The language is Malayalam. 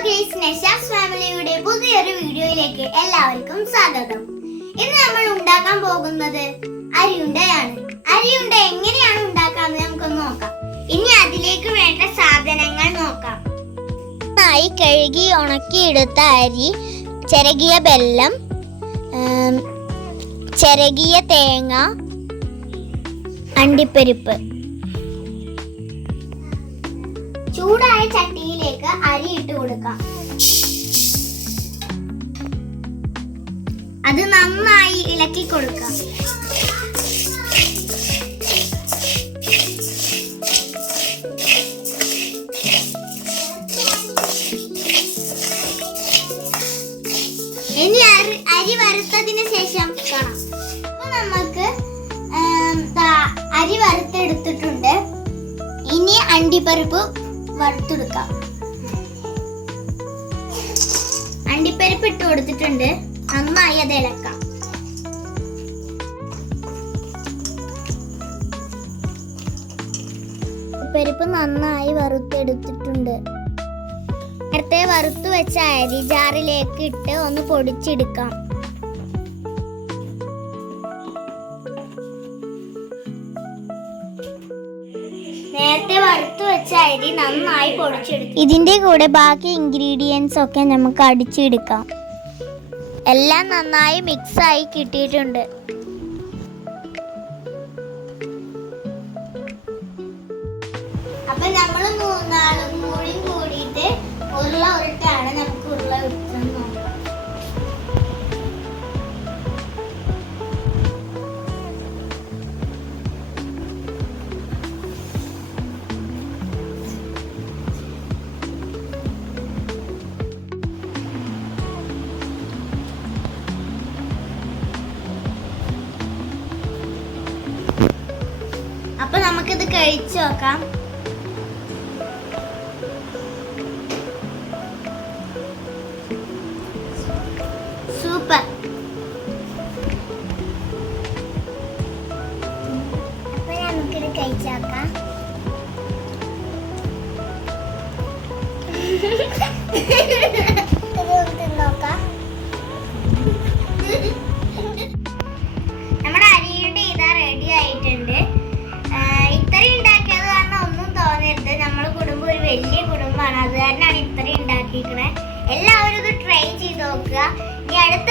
ഫാമിലിയുടെ പുതിയൊരു വീഡിയോയിലേക്ക് എല്ലാവർക്കും സ്വാഗതം. ഇന്ന് നമ്മൾ ഉണ്ടാക്കാൻ പോകുന്നത് അരിയുണ്ടയാണ്. അരിയുണ്ട എങ്ങനെയാണ് ഉണ്ടാക്കാന്ന് നമുക്കൊന്ന് നോക്കാം. ഇനി അതിലേക്ക് വേണ്ട സാധനങ്ങൾ നോക്കാം. കഴുകി ഉണക്കിയെടുത്ത അരി ചിരകിയ ബെല്ലം ഉം, ചിരകിയ തേങ്ങ അണ്ടിപ്പരിപ്പ്. ചൂടായ ചട്ടിയിലേക്ക് അരി ഇട്ട് കൊടുക്കാം. അത് നന്നായി ഇളക്കി കൊടുക്കാം. ഇനി അരി വറുത്തതിന് ശേഷം കാണാം. അപ്പൊ നമുക്ക് അരി വറുത്തെടുത്തിട്ടുണ്ട്. ഇനി അണ്ടിപ്പരിപ്പ് വറുത്തെടുക്കാം. അണ്ടിപ്പരിപ്പ് ഇട്ട് കൊടുത്തിട്ടുണ്ട്. നന്നായി അത് ഇളക്കാം. പരിപ്പ് നന്നായി വറുത്തെടുത്തിട്ടുണ്ട്. നേരത്തെ വറുത്തു വെച്ച അരി ജാറിലേക്ക് ഇട്ട് ഒന്ന് പൊടിച്ചെടുക്കാം. വെച്ച അരി നന്നായി പൊടിച്ചെടുക്കും ഇതിന്റെ കൂടെ ബാക്കി ഇൻഗ്രീഡിയൻസ് ഒക്കെ നമുക്ക് അടിച്ചെടുക്കാം. എല്ലാം നന്നായി മിക്സ് ആയി കിട്ടിയിട്ടുണ്ട്. അപ്പൊ നമ്മൾ മൂന്നാളും നമുക്കിത് കഴിച്ചു നോക്കാം. സൂപ്പർ. അപ്പൊ നമുക്കിത് കഴിച്ചു നോക്കാം. വലിയ കുടുംബമാണ്. അത് തന്നെയാണ് ഇത്രയും ഉണ്ടാക്കിയിരിക്കുന്നത് എല്ലാവരും ഇത് ട്രൈ ചെയ്ത് നോക്കുക. ഇനി അടുത്ത